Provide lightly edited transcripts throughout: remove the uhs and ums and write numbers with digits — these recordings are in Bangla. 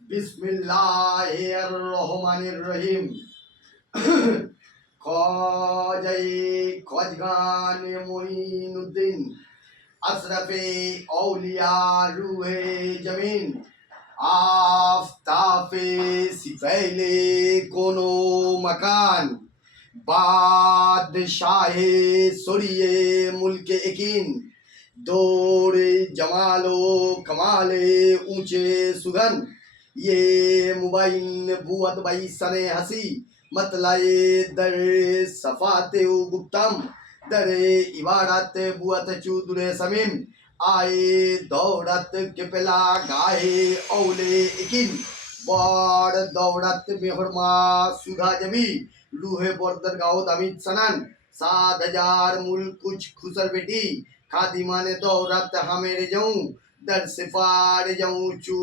বিসমিল্লাহির রহমানির রহিম। খজগানে মঈনুদ্দিন अशरफ़े औलिया रूहे जमीन आफ़ताफ़े सिफ़ैले कोनो मकान बादशाहे सुरिये मुल्क यकीन दौरे जमालो कमाले ऊंचे सुगन ये मुबाइन बुअत बाई सने हसी मतलाए दर सफ़ाते गुप्तम दरे इबारत बुअत चूदुरे समीम आए दौड़त केपला गाए औले इकिन बड़ दौड़त मेहरमा सुधा जबी रूहे बर्दर गाओ अमित सनन 7,000 मुल कुछ खुसर बेटी खादिमाने दौड़त हमें जाऊं दर सिफार जाऊं चू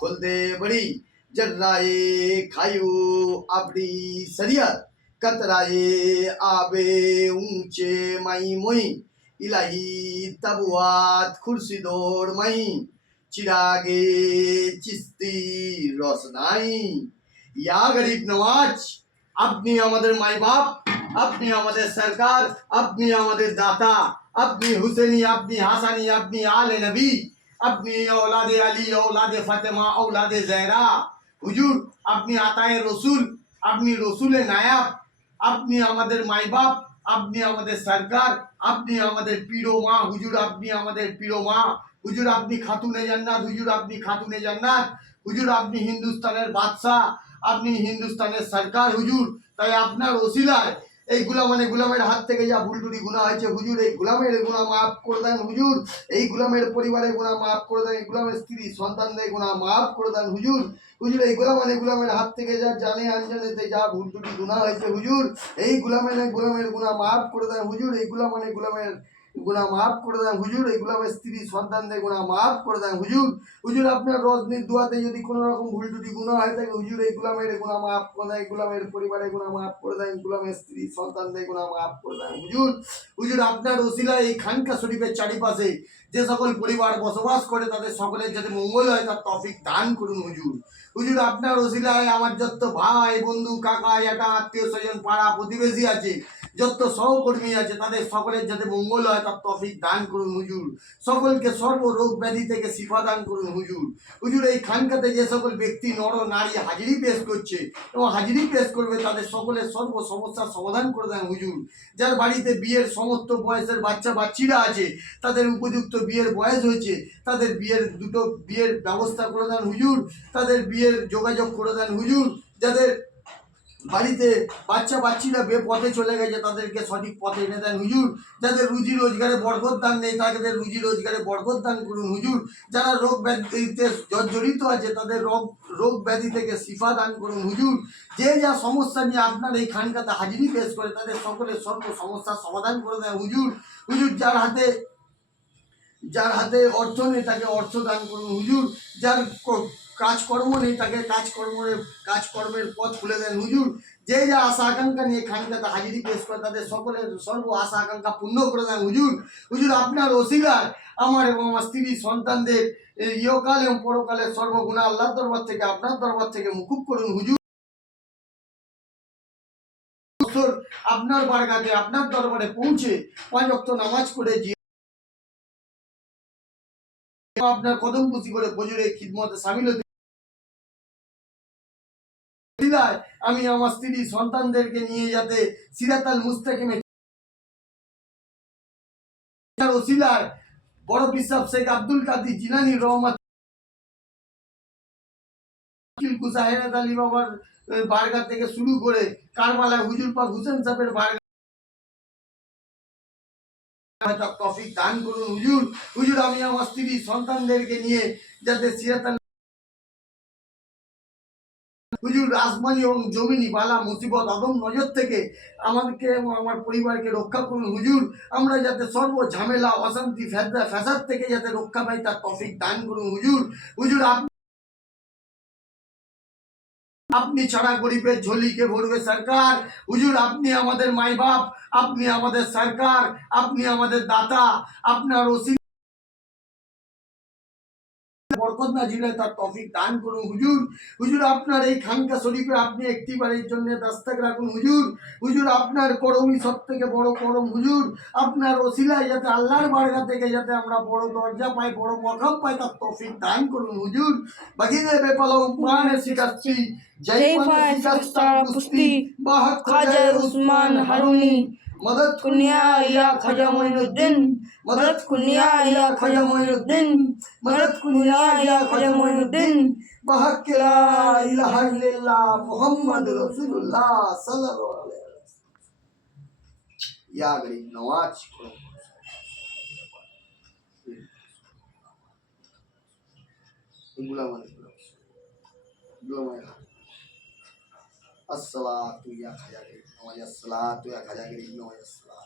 खुल दे बड़ी जर्राए खायू अपनी सरियत कतराए आबे ऊंचे माई मोई इलाही तबुआत खुर्सी दौड़ माई चिरागे चिस्ती रोशनाई या गरीब नवाज अपनी আমাদের माई बाप अपनी আমাদের सरकार अपनी আমাদের दाता अपनी हुसैनी अपनी हासानी अपनी आले नबी अपनी औलादे अली औलादे फातिमा औलादे जहरा हुजूर अपनी आताए रसूल अपनी रसूले नायाब আপনি আমাদের মাই বাপ আপনি আমাদের সরকার আপনি আমাদের পীর মা হুজুর আপনি আমাদের পীর মা হুজুর আপনি খাতুনে জান্নাত হুজুর আপনি খাতুনে জান্নাত হুজুর আপনি হিন্দুস্তানের বাদশা আপনি হিন্দুস্তানের সরকার হুজুর তাই আপনার ওসিলায় এই গুলামের হাত থেকে যা ভুল টুটি গুনাহ হয়েছে হুজুর এই গুলামের গুনাহ মাফ করে দেন হুজুর এই গুলামের পরিবারের গুনাহ মাফ করে দেন এই গুলামের স্ত্রী সন্তানদের গুনাহ মাফ করে দেন হুজুর হুজুর এই গুলামের হাত থেকে যা জানে আনজানেতে যা ভুল টুটি গুনাহ হয়েছে হুজুর এই গুলামের গুনাহ মাফ করে দেন হুজুর এই গুলামের গুনাহ মাফ করে দেন হুজুর এই গুলামের স্ত্রী সন্তানদের গুনাহ মাফ করে দেন হুজুর হুজুর আপনার রজনীর দোয়াতে যদি কোনো রকম ভুল টুটি গুনাহ হয়ে থাকে হুজুর এই গুলামের গুনাহ মাফ করে দেন গুলামের পরিবারের গুনাহ মাফ করে দেন গুলামের স্ত্রী সন্তানদের গুনাহ মাফ করে দেন হুজুর হুজুর আপনার ওসিলায় এই খানকা শরীফের চারিপাশে যে সকল পরিবার বসবাস করে তাদের সকলের যাতে মঙ্গল হয় তার তৌফিক দান করুন হুজুর হুজুর আপনার ওসিলায় আমার যত ভাই বন্ধু কাকা এটা আত্মীয় স্বজন পাড়া প্রতিবেশী আছে যত সহকর্মী আছে তাদের সকলের যাতে মঙ্গল হয় তার তৌফিক দান করুন হুজুর সকলকে সর্ব রোগ ব্যাধি থেকে শিফা দান করুন হুজুর হুজুর এই খানকাতে যে সকল ব্যক্তি নর নারী হাজিরি পেশ করছে এবং হাজিরি পেশ করবে তাদের সকলের সর্ব সমস্যার সমাধান করে দেন হুজুর যার বাড়িতে বিয়ের সমস্ত বয়সের বাচ্চিরা আছে তাদের উপযুক্ত বিয়ের বয়স হয়েছে তাদের দুটো বিয়ের ব্যবস্থা করে দেন হুজুর তাদের বিয়ের যোগাযোগ করে দেন হুজুর যাদের বাড়িতে বাচ্চিরা বেপথে চলে গেছে তাদেরকে সঠিক পথে এনে দেন হুজুর যাদের রুজি রোজগারে বরকত দান নেই তাদের রুজি রোজগারে বরকত দান করুন হুজুর যারা রোগ ব্যাধিতে জর্জরিত আছে তাদের রোগ ব্যাধি থেকে শিফা দান করুন হুজুর যে যা সমস্যা নিয়ে আপনার এই খানকাতে হাজিরি পেশ করে তাদের সকলের সর্ব সমস্যার সমাধান করে দেন হুজুর হুজুর যার হাতে অর্থ নেই তাকে অর্থ দান করুন হুজুর যার কাজকর্ম নেই তাকে কাজকর্মের পথ খুলে দেন হুজুর যে যা আশা আকাঙ্ক্ষা নিয়ে খানকাতে হাজিরি পেশ করে তাদের সকলের সর্ব আশা আকাঙ্ক্ষা পূর্ণ করে দেন হুজুর হুজুর আপনার ওসিলায় আমার এবং আমার স্ত্রী সন্তানদের ইহকাল এবং পরকালের সর্বগুণা আল্লাহর দরবার থেকে আপনার দরবার থেকে মুকুব করুন হুজুর আপনার বারগাতে আপনার দরবারে পৌঁছে 5 ওয়াক্ত নামাজ পড়ে আপনার কদম বুঝি করে ফজরের খিদমতে শামিল হতে আমি আমার স্ত্রী সন্তানদেরকে নিয়ে যাতে সিরাতাল মুস্তাকিমে ওসিলায় বড় পিসাব শেখ আব্দুল কাদির জিলানী রহমত কুসাহেরাত আলী বাবার বারগা থেকে শুরু করে কারবালায় হুজুর পাক হুসেন সাহেবের বারগা তৌফিক দান করুন হুজুর হুজুর আমি আমার স্ত্রী সন্তানদেরকে নিয়ে যাতে সিরাতাল হুজুর আসমানি এবং জমিনি বালা মুসিবত আদম নজর থেকে আমাদেরকে এবং আমার পরিবারকে রক্ষা করুন হুজুর আমরা যাতে সর্ব ঝামেলা অশান্তি ফ্যাসাদ থেকে যাতে রক্ষা পাই তার তৌফিক দান করুন হুজুর হুজুর আপনি ছাড়া গরিবের ঝোলিকে ভরবে সরকার হুজুর আপনি আমাদের মাই বাপ আপনি আমাদের সরকার আপনি আমাদের দাতা আপনার ওসিলা বরকত না নাজিল হয় তার তৌফিক দান করুন হুজুর। হুজুর আপনার এই খানকা শরীফে আপনি একটিবারের জন্য দস্তক রাখুন হুজুর। হুজুর আপনার করমই সব থেকে বড় করম হুজুর। আপনার ওসিলায় যাতে আল্লাহর বারগা থেকে যাতে আমরা বড় দরজা পাই, বড় মকাম পাই, তার তৌফিক দান করুন হুজুর। বাকিতে বেপালো প্রাণে শিখাচ্ছি জয় পানে শিখাস্তা কুস্তি বাহাক খাজা উসমান হারুনি মদদ কুনিয়া ইয়া খাজা মঈনুদ্দিন মদদ কুনিয়া ইয়া খাজা মঈনুদ্দিন মদদ কুনিয়া ইয়া খাজা মঈনুদ্দিন বাহাক লা ইলাহা ইল্লাল্লাহ মুহাম্মাদুর রাসূলুল্লাহ সাল্লাল্লাহু আলাইহি ওয়াসাল্লাম। ইয়া গরিব নওয়াজ করো এগুলা মানে আসসালাতু ইয়া খাজা গরিব নওয়াজ আসসালাতু ইয়া খাজা গরিব নওয়াজ আসসালাত।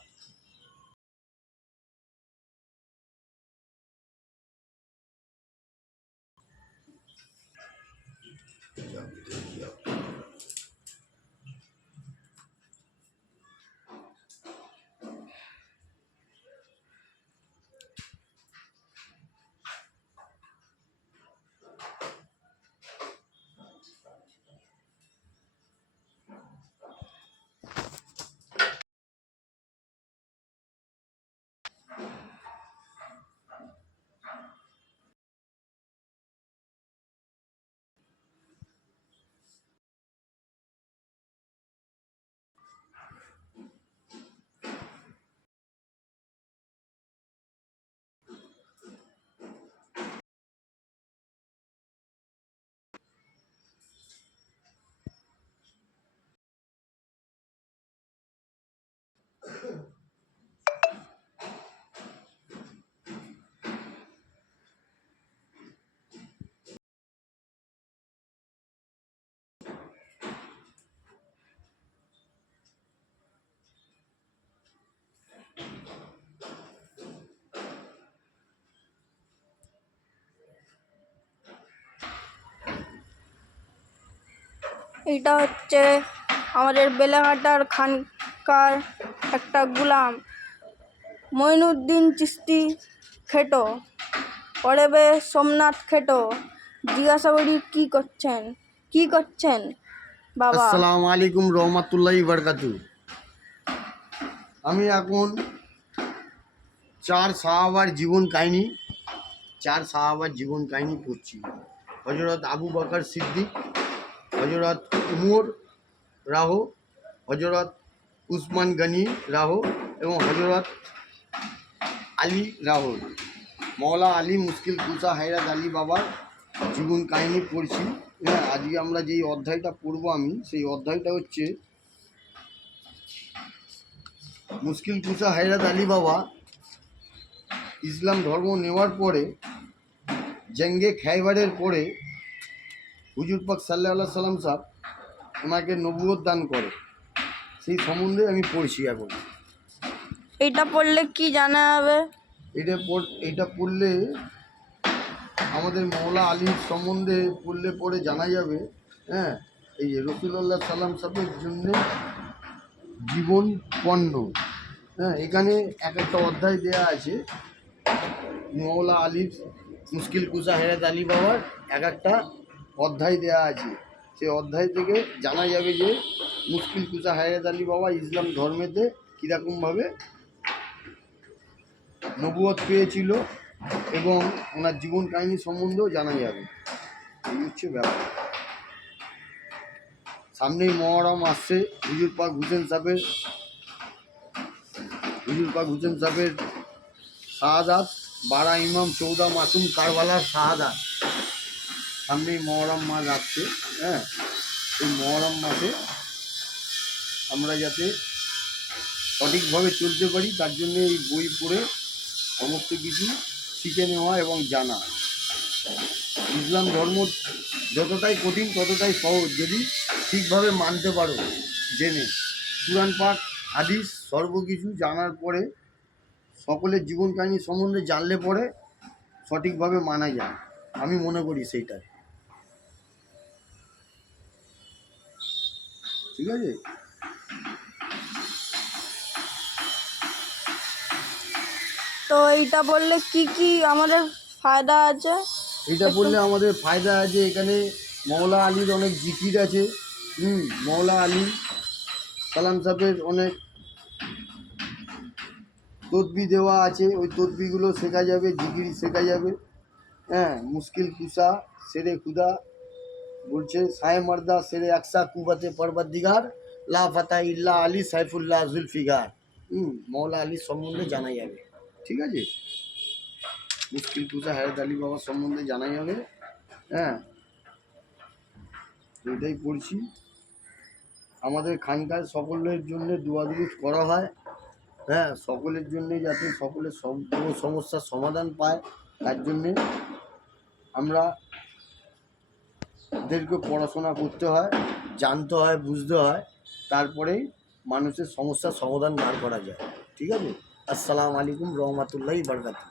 এটা হচ্ছে আমাদের বেলেঘাটার খানকার একটা গুলাম মঈনুদ্দিন চিশতি খেটো, পড়েবে সোমনাথ খেটো। জিজ্ঞাসা করি কি করছেন বাবা? আসসালামু আলাইকুম রহমাতুল্লাহি বারাকাতু। আমি এখন চার সাহাবার জীবন কাহিনী পড়ছি। হযরত আবু বকর সিদ্দিক, হযরত উমর রাহ, হযরত উসমান গনি রাহ এবং হযরত আলী রাহ। মওলা আলী মুশকিল কুশা হায়রাত আলী বাবার জীবন কাহিনী পড়ছি। হ্যাঁ, আজকে আমরা যেই অধ্যায়টা পড়বো আমি সেই অধ্যায়টা হচ্ছে মুশকিল কুশা হায়রাত আলী বাবা ইসলাম ধর্ম নেওয়ার পরে জঙ্গে খাইবারের পরে হুজুর পাক সাল্লাল্লাহু সাল্লাম সাহেব ওনাকে নবুয়ত দান করে, সেই সম্বন্ধে আমি পড়ছি এখন। এটা পড়লে কি জানা যাবে? এটা পড়লে আমাদের মওলা আলীর সম্বন্ধে পড়ে জানা যাবে। হ্যাঁ, এই যে রাসূলুল্লাহ সাল্লাম সাহেবের জন্য জীবন পণ্য। হ্যাঁ, এখানে এক একটা অধ্যায় দেয়া আছে মওলা আলীর মুশকিল কুশা হায়রাত আলী বাবার এক একটা অধ্যায় দেয়া আছে। সেই অধ্যায় থেকে জানা যাবে যে মুশকিল কুশা হায়রাত আলী বাবা ইসলাম ধর্মেতে কীরকমভাবে নবুয়ত পেয়েছিল এবং ওনার জীবন কাহিনী সম্বন্ধেও জানা যাবে। এই হচ্ছে ব্যাপার। সামনেই মহরম আসছে। হুজুর পাক হুসেন সাহেবের শাহাদাত, 12 ইমাম 14 মাসুম কারবালার শাহাদাত। সামনেই মহরম মাস আসছে। হ্যাঁ, এই মহরম মাসে আমরা যাতে সঠিকভাবে চলতে পারি তার জন্য এই বই পড়ে সমস্ত কিছু শিখে নেওয়া এবং জানা। ইসলাম ধর্ম যতটাই কঠিন ততটাই সহজ যদি ঠিকভাবে মানতে পারো। জেনে কুরআন পাক হাদিস সর্বকিছু জানার পরে সকলের জীবন কাহিনী সম্বন্ধে জানলে পরে সঠিকভাবে মানা যায়। আমি মনে করি সেইটাই ঠিক আছে। তো এইটা বললে কি আমাদের ফায়দা আছে? এটা পড়লে আমাদের ফায়দা আছে। এখানে মওলা আলীর অনেক জিকির আছে। মওলা আলী কালাম সাহেবের অনেক তদবি দেওয়া আছে, ওই তদবিগুলো শেখা যাবে, জিকির শেখা যাবে। হ্যাঁ, মুশকিল কুসা সেরে খুদা বলছে সায়ে মর্দা সেরে আকসা কুবাতে পরবর্দিগার লা ফাতা ইল্লা আলী সাইফুল্লাহ জুলফিগার। মওলা আলীর সম্বন্ধে জানা যাবে, ঠিক আছে। মুশকিল কুসা হায়দ আলী বাবার সম্বন্ধে জানা যাবে। হ্যাঁ, এটাই পড়ছি। আমাদের খানকায় সকলের জন্য দোয়া দুরুদ করা হয়। হ্যাঁ, সকলের জন্যে যাতে সকলের কোনো সমস্যার সমাধান পায়, তার জন্যে আমরা এদেরকে পড়াশোনা করতে হয়, জানতে হয়, বুঝতে হয়, তারপরেই মানুষের সমস্যার সমাধান বার করা যায়, ঠিক আছে। আসসালামু আলাইকুম রহমতুল্লাহি বারাকাতুহু।